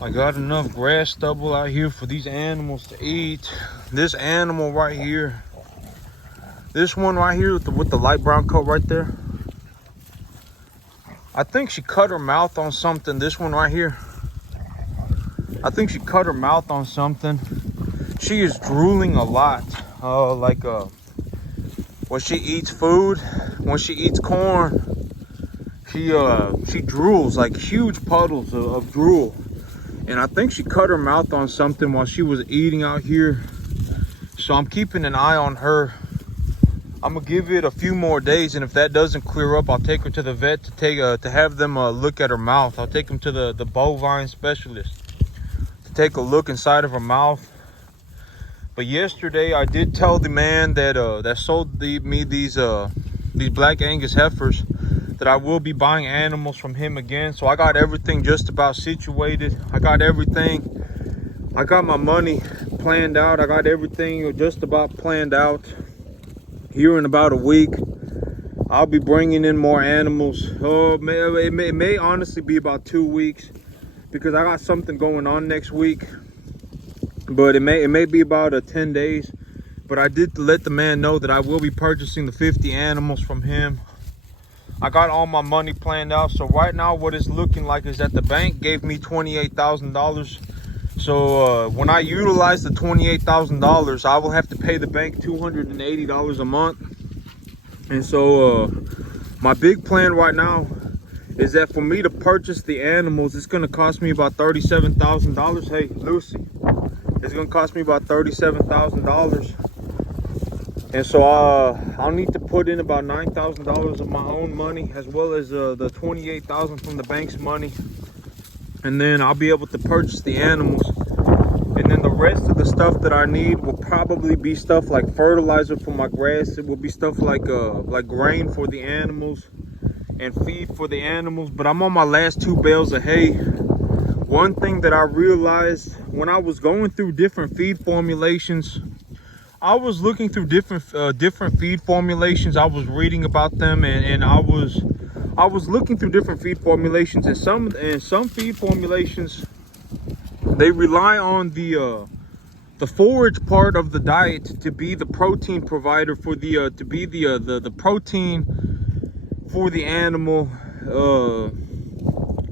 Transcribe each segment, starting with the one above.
I got enough grass stubble out here for these animals to eat. This animal right here, this one right here with the light brown coat right there, I think she cut her mouth on something. This one right here, I think she cut her mouth on something. She is drooling a lot. When she eats food, when she eats corn, she drools like huge puddles of drool. And I think she cut her mouth on something while she was eating out here. So I'm keeping an eye on her. I'm gonna give it a few more days, and if that doesn't clear up, I'll take her to the vet to have them look at her mouth. I'll take them to the bovine specialist to take a look inside of her mouth. But yesterday I did tell the man that sold me these Black Angus heifers that I will be buying animals from him again. So I got everything just about situated. I got everything. I got my money planned out. I got everything just about planned out. Here in about a week, I'll be bringing in more animals. It may honestly be about 2 weeks because I got something going on next week. But it may be about 10 days. But I did let the man know that I will be purchasing the 50 animals from him. I got all my money planned out. So right now what it's looking like is that the bank gave me $28,000. So when I utilize the $28,000, I will have to pay the bank $280 a month. And so my big plan right now is that for me to purchase the animals, it's going to cost me about $37,000. Hey, Lucy. It's going to cost me about $37,000. And so I'll need to put in about $9,000 of my own money, as well as the $28,000 from the bank's money. And then I'll be able to purchase the animals. And then the rest of the stuff that I need will probably be stuff like fertilizer for my grass. It will be stuff like grain for the animals and feed for the animals. But I'm on my last 2 bales of hay. One thing that I realized when I was going through different feed formulations, I was looking through different feed formulations. I was reading about them, and I was looking through different feed formulations, and some feed formulations, they rely on the forage part of the diet to be the protein provider for the protein for the animal.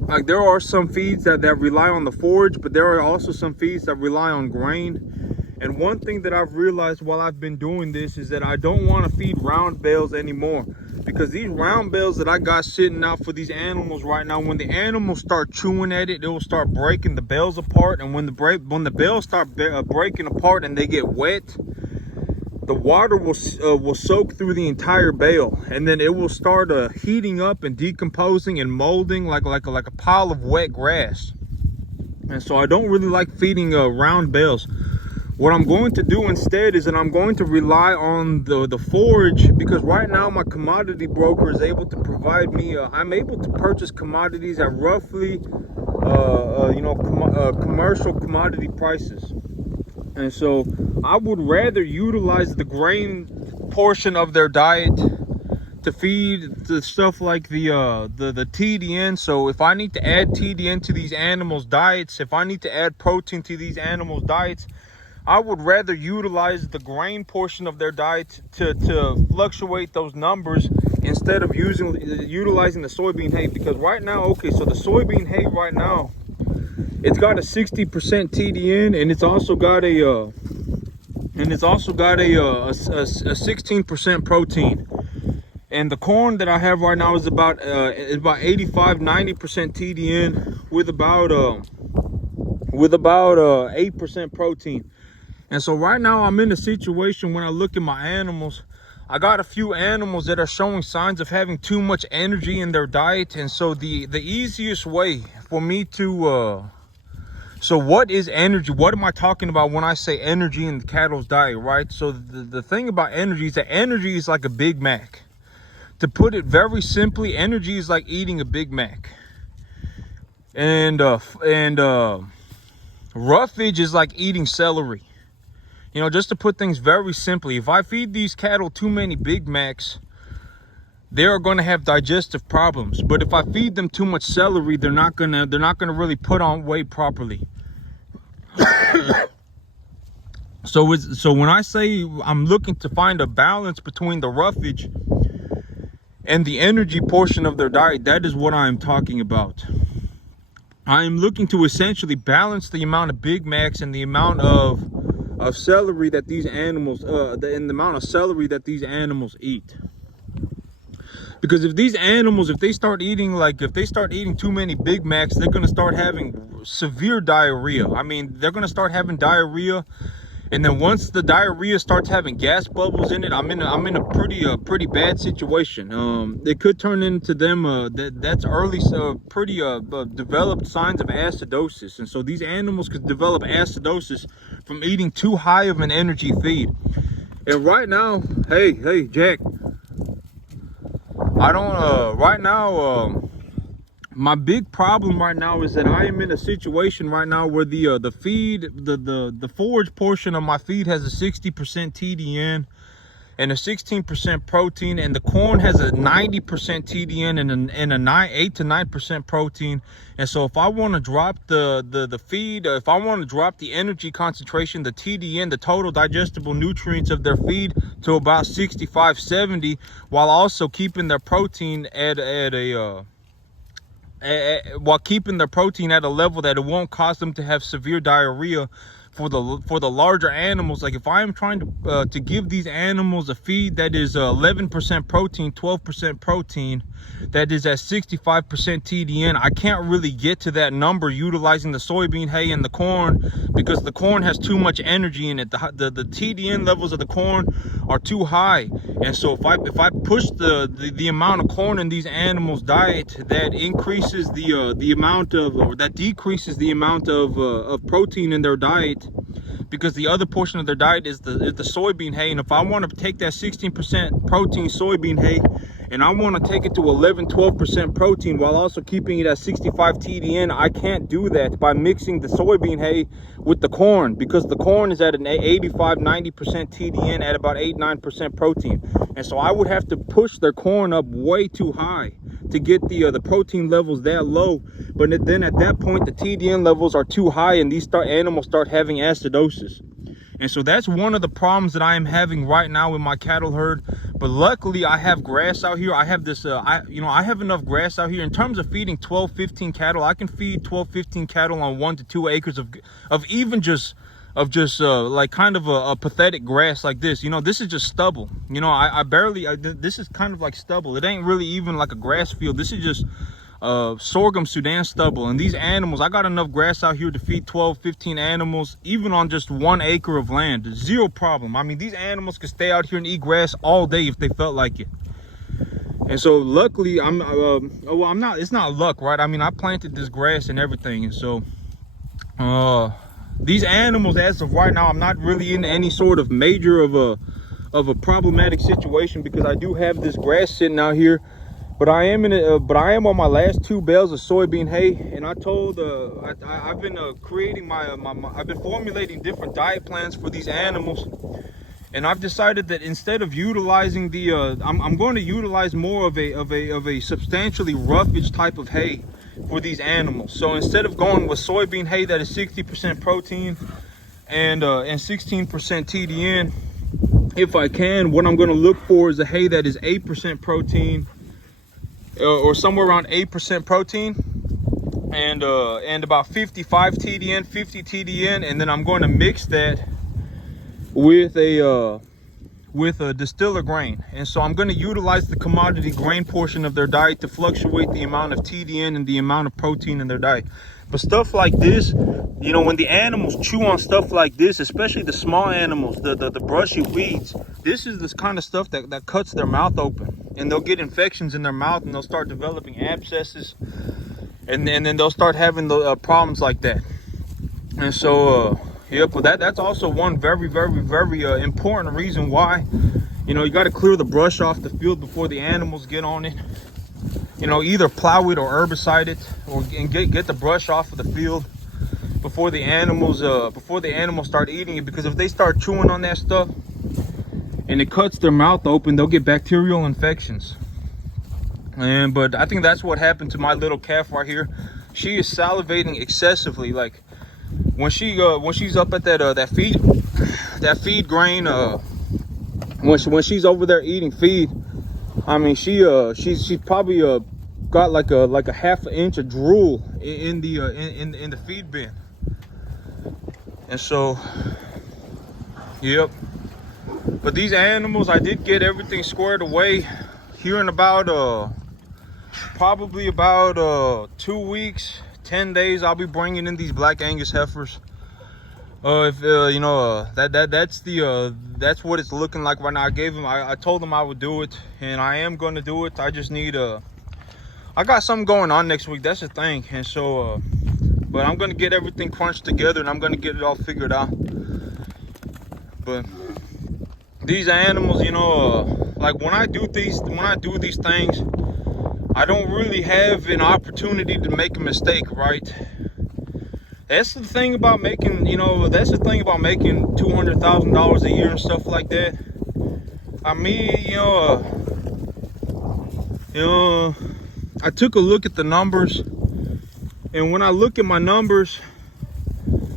Like there are some feeds that rely on the forage, but there are also some feeds that rely on grain. And one thing that I've realized while I've been doing this is that I don't want to feed round bales anymore, because these round bales that I got sitting out for these animals right now, when the animals start chewing at it, it will start breaking the bales apart. And when the bales start breaking apart and they get wet, the water will soak through the entire bale, and then it will start heating up and decomposing and molding like a pile of wet grass. And so I don't really like feeding round bales. What I'm going to do instead is that I'm going to rely on the forage, because right now my commodity broker is able to provide me, I'm able to purchase commodities at roughly, commercial commodity prices. And so I would rather utilize the grain portion of their diet to feed the stuff like the TDN. So if I need to add TDN to these animals' diets, if I need to add protein to these animals' diets, I would rather utilize the grain portion of their diet to fluctuate those numbers instead of utilizing the soybean hay. Because right now, okay, so the soybean hay right now, it's got a 60% TDN, and it's also got a 16% protein. And the corn that I have right now is about 85-90% TDN with about 8% protein. And so right now I'm in a situation when I look at my animals, I got a few animals that are showing signs of having too much energy in their diet. And so the easiest way for me to so what is energy? What am I talking about when I say energy in the cattle's diet, right? So the thing about energy is that energy is like a Big Mac. To put it very simply, energy is like eating a Big Mac. And roughage is like eating celery. You know, just to put things very simply, if I feed these cattle too many Big Macs, they're going to have digestive problems. But if I feed them too much celery, they're not gonna really put on weight properly. So when I say I'm looking to find a balance between the roughage and the energy portion of their diet, that is what I'm talking about. I am looking to essentially balance the amount of Big Macs and the amount of celery that these animals, the amount of celery that these animals eat. Because if these animals, if they start eating too many Big Macs, they're gonna start having severe diarrhea. I mean, they're gonna start having diarrhea, and then once the diarrhea starts having gas bubbles in it, I'm in a pretty bad situation. It could turn into them that's early, pretty developed signs of acidosis, and so these animals could develop acidosis from eating too high of an energy feed. And right now, hey Jack, I don't right now my big problem right now is that I am in a situation right now where the feed, the forage portion of my feed has a 60% TDN and a 16% protein, and the corn has a 90% TDN and a 8 to 9% protein. And so if I want to drop the feed, if I want to drop the energy concentration, the TDN, the total digestible nutrients of their feed, to about 65, 70, while also keeping their protein at a while keeping their protein at a level that it won't cause them to have severe diarrhea. For the larger animals, like if I am trying to give these animals a feed that is 11% protein, 12% protein, that is at 65% TDN, I can't really get to that number utilizing the soybean hay and the corn, because the corn has too much energy in it. The TDN levels of the corn are too high, and so if I push the amount of corn in these animals' diet, that increases the amount of, or that decreases the amount of protein in their diet, because the other portion of their diet is the soybean hay. And if I want to take that 16% protein soybean hay and I want to take it to 11-12% protein while also keeping it at 65 TDN, I can't do that by mixing the soybean hay with the corn, because the corn is at an 85-90% TDN at about 8-9% protein. And so I would have to push their corn up way too high to get the protein levels that low. But then at that point, the TDN levels are too high and these animals start having acidosis. And so that's one of the problems that I am having right now in my cattle herd. But luckily I have grass out here. I have this, I have enough grass out here. In terms of feeding 12-15 cattle, I can feed 12-15 cattle on 1 to 2 acres of even just like kind of a pathetic grass like this. This is just stubble. I barely, this is kind of like stubble. It ain't really even like a grass field. This is just sorghum Sudan stubble. And these animals, I got enough grass out here to feed 12-15 animals, even on just 1 acre of land. Zero problem. I mean, these animals could stay out here and eat grass all day if they felt like it. And so luckily I'm not, it's not luck, right? I mean, I planted this grass and everything. And so these animals, as of right now, I'm not really in any sort of major of a problematic situation, because I do have this grass sitting out here. But I am on my last 2 bales of soybean hay, and I told I've been creating I've been formulating different diet plans for these animals, and I've decided that instead of utilizing I'm going to utilize more of a substantially roughage type of hay for these animals. So instead of going with soybean hay that is 60% protein and 16% TDN, if I can, what I'm going to look for is a hay that is 8% protein, or somewhere around 8% protein, and about 55 TDN, 50 TDN, and then I'm going to mix that with a distiller grain. And so I'm going to utilize the commodity grain portion of their diet to fluctuate the amount of TDN and the amount of protein in their diet. But stuff like this, when the animals chew on stuff like this, especially the small animals, the brushy weeds, this is this kind of stuff that cuts their mouth open, and they'll get infections in their mouth, and they'll start developing abscesses, and then they'll start having the problems like that. And so yeah, but that's also one very important reason why you got to clear the brush off the field before the animals get on it. Either plow it or herbicide it, and get the brush off of the field before the animals start eating it. Because if they start chewing on that stuff and it cuts their mouth open, they'll get bacterial infections. But I think that's what happened to my little calf right here. She is salivating excessively. Like when she's up at that feed grain, when she's over there eating feed, I mean she's probably got like a half an inch of drool in the feed bin. And so, yep. But these animals, I did get everything squared away here in about probably about 2 weeks, 10 days. I'll be bringing in these Black Angus heifers. If you know, that's what it's looking like right now. I told them I would do it, and I am going to do it. I just need I got something going on next week, that's the thing. And so but I'm going to get everything crunched together, and I'm going to get it all figured out. But these animals, you know, like when I do these things, I don't really have an opportunity to make a mistake, right? That's the thing about making, you know, that's the thing about making $200,000 a year and stuff like that. I mean, you know, I took a look at the numbers, and when I look at my numbers,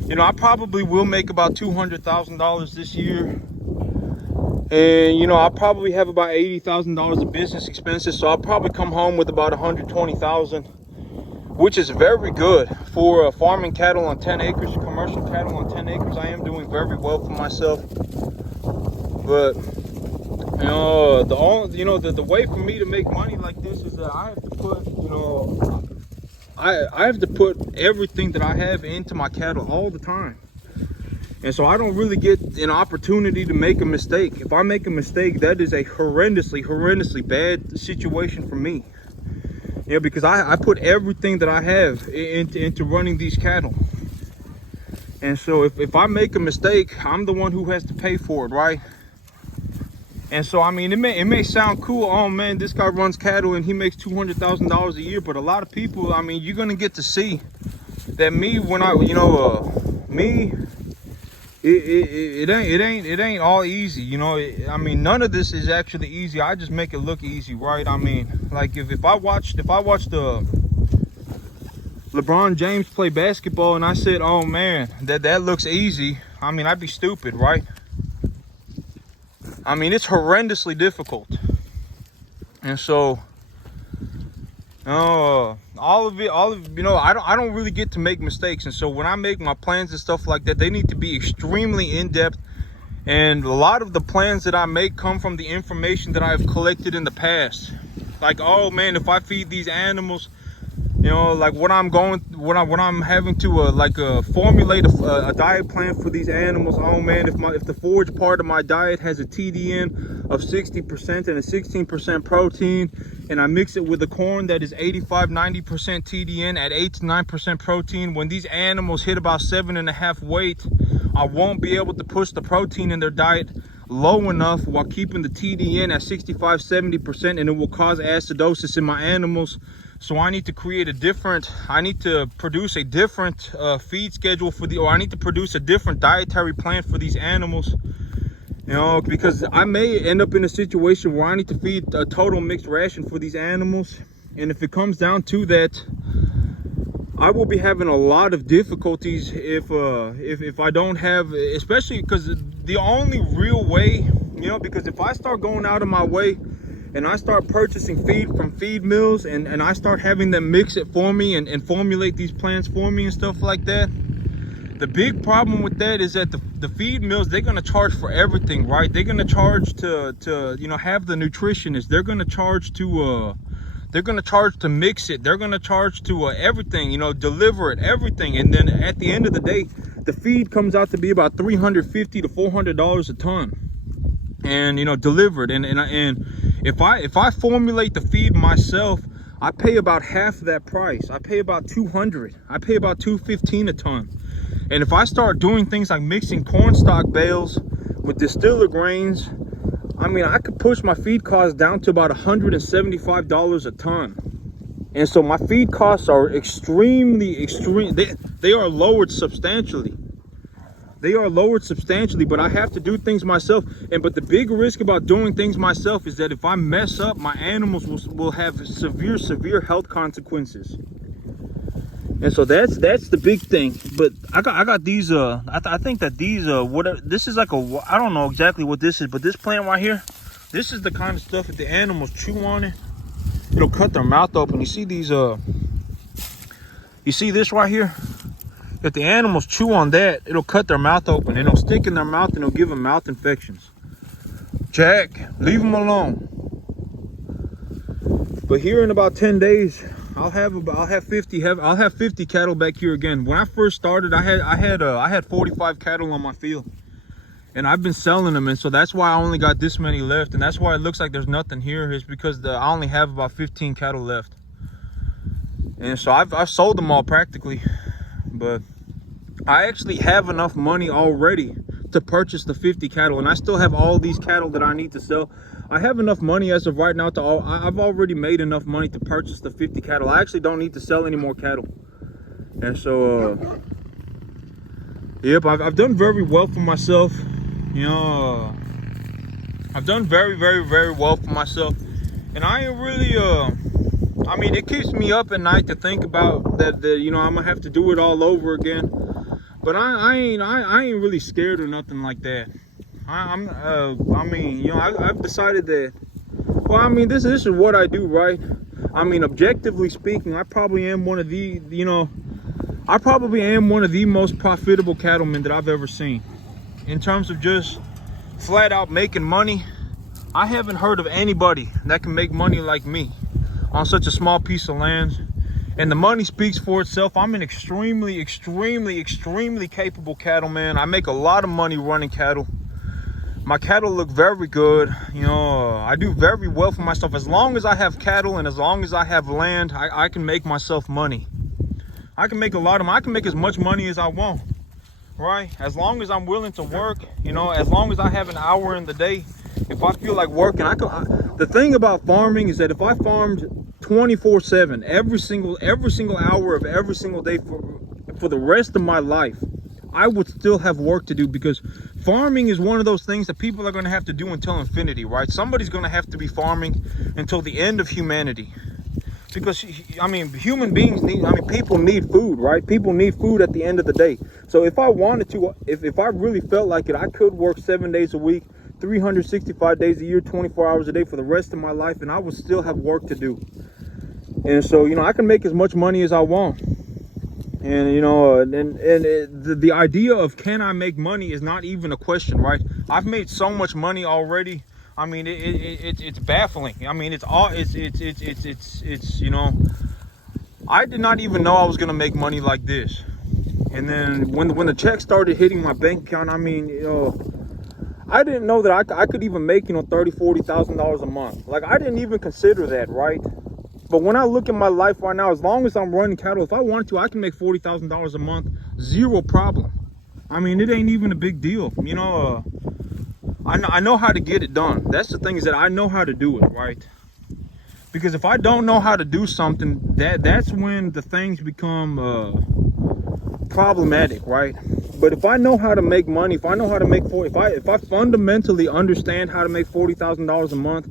you know, I probably will make about $200,000 this year. And you know, I'll probably have about $80,000 of business expenses, so I'll probably come home with about $120,000, which is very good for farming cattle on 10 acres, commercial cattle on 10 acres. I am doing very well for myself. But you know, the way for me to make money like this is that I have to put, you know, I have to put everything that I have into my cattle all the time. And so I don't really get an opportunity to make a mistake. If I make a mistake, that is a horrendously bad situation for me. Yeah, because I put everything that I have into running these cattle. And so if I make a mistake, I'm the one who has to pay for it, right? And so, I mean, it may sound cool. Oh man, this guy runs cattle and he makes $200,000 a year. But a lot of people, I mean, you're gonna get to see that when I, you know, it ain't all easy, you know. I mean, none of this is actually easy. I just make it look easy, right? I mean, like if I watched LeBron James play basketball and I said, oh man, that looks easy, I mean, I'd be stupid, right? I mean, it's horrendously difficult. And so all of you know, I don't really get to make mistakes. And so when I make my plans and stuff like that, they need to be extremely in-depth. And a lot of the plans that I make come from the information that I've collected in the past. Like, oh man, if I feed these animals, you know, like when I'm having to formulate a diet plan for these animals. Oh man, if the forage part of my diet has a TDN of 60% and a 16% protein, and I mix it with the corn that is 85-90% TDN at 8 to 9% protein, when these animals hit about 7.5 weight, I won't be able to push the protein in their diet low enough while keeping the TDN at 65-70%, and it will cause acidosis in my animals. So I need to produce a different feed schedule I need to produce a different dietary plan for these animals. You know, because I may end up in a situation where I need to feed a total mixed ration for these animals. And if it comes down to that, I will be having a lot of difficulties if I don't have, especially because the only real way, you know, because if I start going out of my way and I start purchasing feed from feed mills and I start having them mix it for me and formulate these plants for me and stuff like that, the big problem with that is that the feed mills, they're going to charge for everything, right? They're going to charge to you know, have the nutritionist. They're going to charge to mix it. They're going to charge to everything, you know, deliver it, everything. And then at the end of the day, the feed comes out to be about $350 to $400 a ton, and you know, delivered. And if I formulate the feed myself, I pay about half of that price. I pay about $200. I pay about $215 a ton. And if I start doing things like mixing corn stalk bales with distiller grains, I mean, I could push my feed costs down to about $175 a ton. And so my feed costs are extreme. They are lowered substantially. They are lowered substantially, but I have to do things myself. But the big risk about doing things myself is that if I mess up, my animals will have severe health consequences. And so that's the big thing. But I got these I think that these whatever, this is like a, I don't know exactly what this is, but this plant right here, this is the kind of stuff that the animals chew on it, it'll cut their mouth open. You see these you see this right here? If the animals chew on that, it'll cut their mouth open and it'll stick in their mouth and it'll give them mouth infections. Jack, leave them alone. But here in about 10 days, I'll have 50 cattle back here again. When I first started, I had 45 cattle on my field, and I've been selling them, and so that's why I only got this many left, and that's why it looks like there's nothing here. Is because I only have about 15 cattle left, and so I've sold them all practically. But I actually have enough money already to purchase the 50 cattle, and I still have all these cattle that I need to sell. I have enough money as of right now to I've already made enough money to purchase the 50 cattle. I actually don't need to sell any more cattle. And so yep, I've done very well for myself. You know, I've done very well for myself, and I ain't really I mean, it keeps me up at night to think about that you know, I'm gonna have to do it all over again. But I ain't really scared or nothing like that. I mean, you know, I've decided that, well, I mean, this is what I do, right? I mean, objectively speaking, I probably am one of the, you know, I probably am one of the most profitable cattlemen that I've ever seen. In terms of just flat out making money, I haven't heard of anybody that can make money like me on such a small piece of land. And the money speaks for itself. I'm an extremely capable cattleman. I make a lot of money running cattle. My cattle look very good. You know, I do very well for myself. As long as I have cattle and as long as I have land, I can make myself money. I can make a lot of money. I can make as much money as I want, right? As long as I'm willing to work, you know, as long as I have an hour in the day. If I feel like working, the thing about farming is that if I farmed 24/7, every single hour of every single day for the rest of my life, I would still have work to do, because farming is one of those things that people are going to have to do until infinity, right? Somebody's going to have to be farming until the end of humanity, because I mean, human beings need, I mean, people need food, right? People need food at the end of the day. So if I wanted to, if I really felt like it, I could work 7 days a week, 365 days a year, 24 hours a day for the rest of my life, and I would still have work to do. And so, you know, I can make as much money as I want. And, you know, the idea of can I make money is not even a question, right? I've made so much money already. I mean, it's baffling. I mean, it's you know, I did not even know I was gonna make money like this. And then when the check started hitting my bank account, I mean, you know, I didn't know that I could even make, you know, $30,000-$40,000 a month. Like, I didn't even consider that, right? But when I look at my life right now, as long as I'm running cattle, if I wanted to, I can make $40,000 a month, zero problem. I mean, it ain't even a big deal. You know, I know how to get it done. That's the thing, is that I know how to do it, right? Because if I don't know how to do something, that's when the things become problematic, right? But if I know how to make money, if I know how to make if I fundamentally understand how to make $40,000 a month,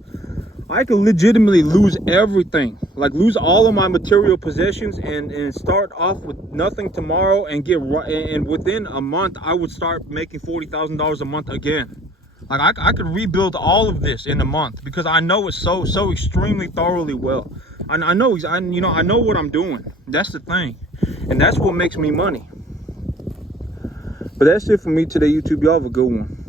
I could legitimately lose everything, like lose all of my material possessions and start off with nothing tomorrow and and within a month I would start making $40,000 a month again. Like I could rebuild all of this in a month, because I know it so extremely thoroughly well. I know I know what I'm doing. That's the thing, and that's what makes me money. But that's it for me today, YouTube. Y'all have a good one.